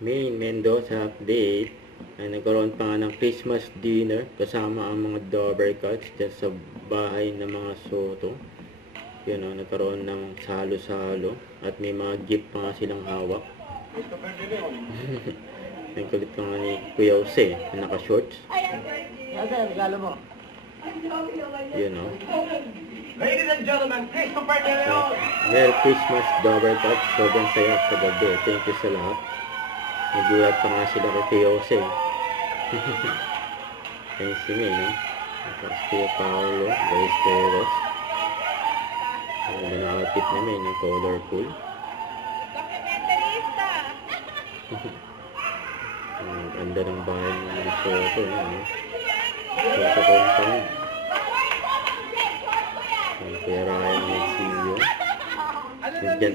Main Mendoza update ay nagkaroon pa nga ng Christmas dinner kasama ang mga Dover Cats dyan sa bahay ng mga Soto. Yun o, nagkaroon ng salo-salo at may mga gift pa nga silang hawak. Ang kulit pa nga ni Kuya Jose na naka-shorts. Regalo mo. Yun o. Ladies and gentlemen, Christopher De Leon! Merry Christmas, Dover Cats. Sobrang saya sa gabi. Thank you sa lahat. Nagulat pa nga sila kay Kuya Jose. Ayun si May, no? Tapos Kuya Paolo, Ballesteros. Ang ganda na outfit na May, no? Colorful. Ang ganda ng bahay ng mga Soto, no? Soto Compound. Ang Kuya Ryan Mencillo. Nandyan.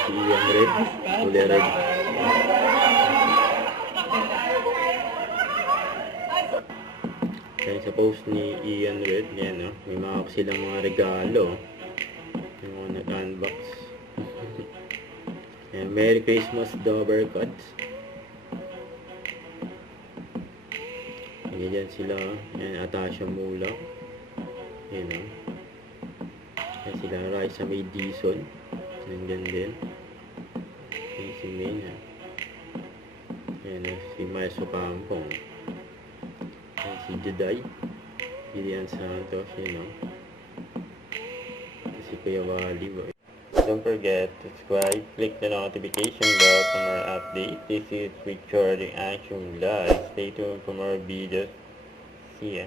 Si Ian Red, Kuya Red. Kaya sa post ni Ian Red, yan no, may mga silang mga regalo. Yung mga nag-unbox. Merry Christmas, Dover Cats. Yan sila, yan, Atasha Mulak. Yan no. Yan sila, Raisa May Dison. Nandyan din. Yan si May ha. Yan si Maeso Campong. Yan si Juday. Lilian Santos, yun no. Si Kuya Wally. Don't forget to subscribe, click the notification bell for more updates. This is Richard Action Live. Stay tuned for more videos. See ya.